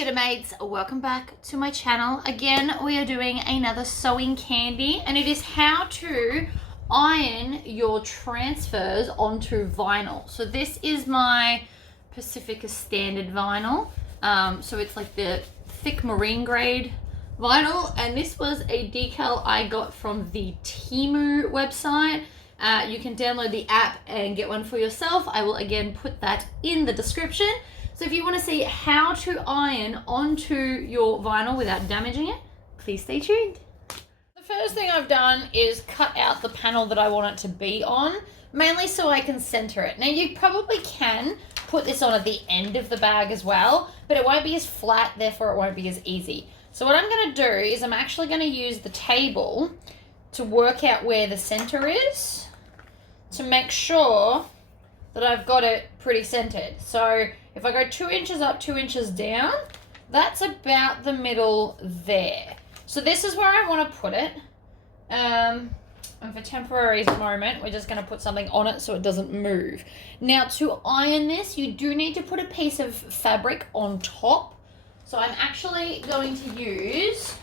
Stitter mates, welcome back to my channel. Again, we are doing another sewing candy, and it is how to iron your transfers onto vinyl. So this is my Pacifica standard vinyl. So it's like the thick marine grade vinyl, and this was a decal I got from the Temu website. You can download the app and get one for yourself. I will again put that in the description. So if you want to see how to iron onto your vinyl without damaging it, please stay tuned. The first thing I've done is cut out the panel that I want it to be on, mainly so I can center it. Now you probably can put this on at the end of the bag as well, but it won't be as flat, therefore it won't be as easy. So what I'm going to do is I'm actually going to use the table to work out where the center is to make sure that I've got it pretty centered. So if I go 2 inches up, 2 inches down, that's about the middle there. So this is where I want to put it. And for temporary moment, we're just going to put something on it so it doesn't move. Now to iron this, you do need to put a piece of fabric on top. So I'm actually going to use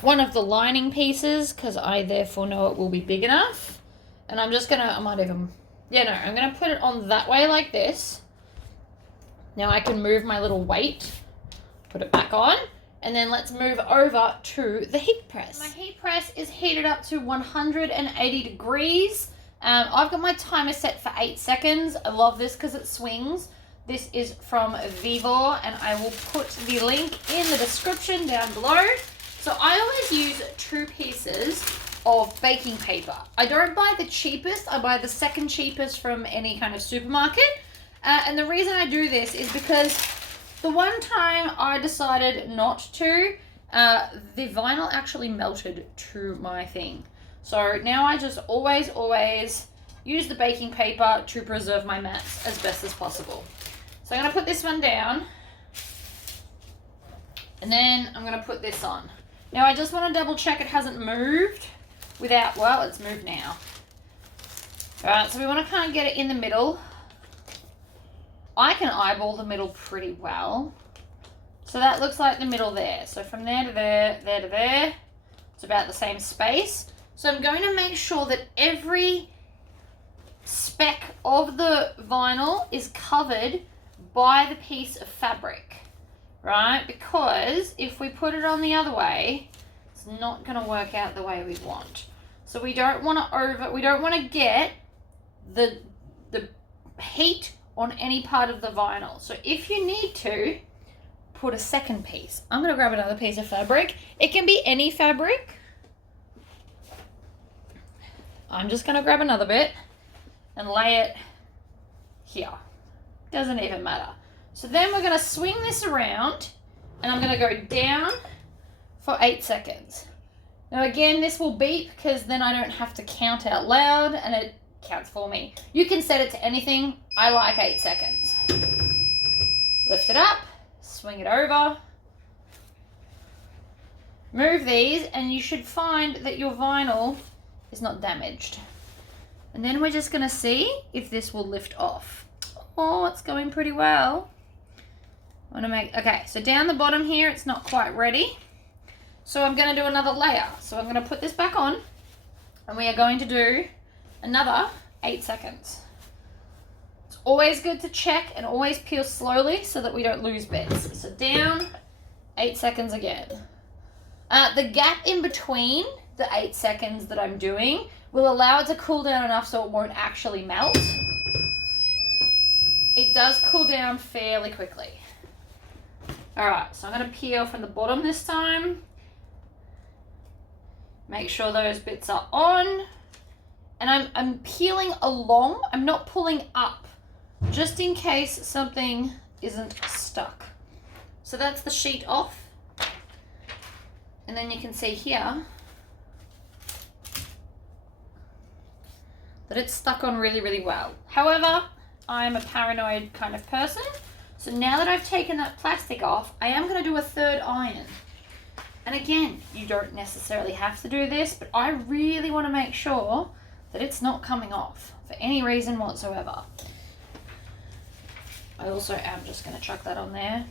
one of the lining pieces because I therefore know it will be big enough. And I'm just going to, I'm going to put it on that way like this. Now I can move my little weight, put it back on, and then let's move over to the heat press. My heat press is heated up to 180 degrees. I've got my timer set for 8 seconds. I love this because it swings. This is from Vivor, and I will put the link in the description down below. So I always use 2 pieces of baking paper. I don't buy the cheapest, I buy the second cheapest from any kind of supermarket. And the reason I do this is because the one time I decided not to, the vinyl actually melted to my thing. So now I just always use the baking paper to preserve my mats as best as possible. So I'm going to put this one down, and then I'm going to put this on. Now I just want to double check it hasn't moved without, well, it's moved now. Alright, so we want to kind of get it in the middle. I can eyeball the middle pretty well. So that looks like the middle there. So from there to there, there to there, it's about the same space. So I'm going to make sure that every speck of the vinyl is covered by the piece of fabric, right? Because if we put it on the other way, it's not going to work out the way we want. So we don't want to get the heat on any part of the vinyl. So if you need to, put a second piece. I'm going to grab another piece of fabric. It can be any fabric. I'm just going to grab another bit and lay it here. Doesn't even matter. So then we're going to swing this around, and I'm going to go down for 8 seconds. Now again, this will beep because then I don't have to count out loud, and it counts for me. You can set it to anything. I like 8 seconds. Lift it up, swing it over, move these, and you should find that your vinyl is not damaged. And then we're just going to see if this will lift off. Oh, it's going pretty well. Okay, so down the bottom here, it's not quite ready. So I'm going to do another layer. So I'm going to put this back on, and we are going to do another 8 seconds. It's always good to check and always peel slowly so that we don't lose bits. So down, 8 seconds again. The gap in between the 8 seconds that I'm doing will allow it to cool down enough so it won't actually melt. It does cool down fairly quickly. Alright, so I'm going to peel from the bottom this time. Make sure those bits are on. And I'm peeling along. I'm not pulling up, just in case something isn't stuck. So that's the sheet off. And then you can see here that it's stuck on really well. However, I'm a paranoid kind of person. So now that I've taken that plastic off, I am going to do a third iron. And again, you don't necessarily have to do this, but I really want to make sure that it's not coming off for any reason whatsoever. I also am just going to chuck that on there.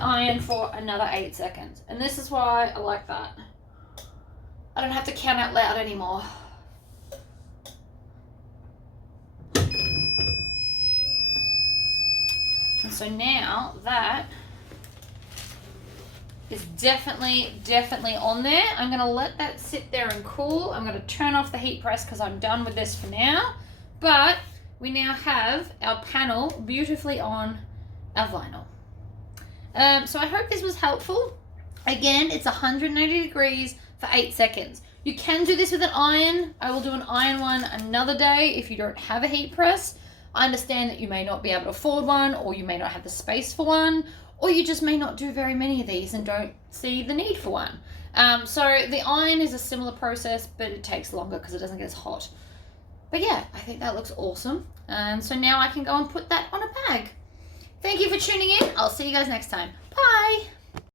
iron for another 8 seconds. And this is why I like that. I don't have to count out loud anymore. And so now that is definitely on there. I'm going to let that sit there and cool. I'm going to turn off the heat press because I'm done with this for now. But we now have our panel beautifully on our vinyl. So I hope this was helpful. Again, it's 180 degrees for 8 seconds. You can do this with an iron. I will do an iron one another day if you don't have a heat press. I understand that you may not be able to afford one, or you may not have the space for one, or you just may not do very many of these and don't see the need for one. So the iron is a similar process, but it takes longer because it doesn't get as hot. But yeah, I think that looks awesome. And so now I can go and put that on a bag. Thank you for tuning in. I'll see you guys next time. Bye.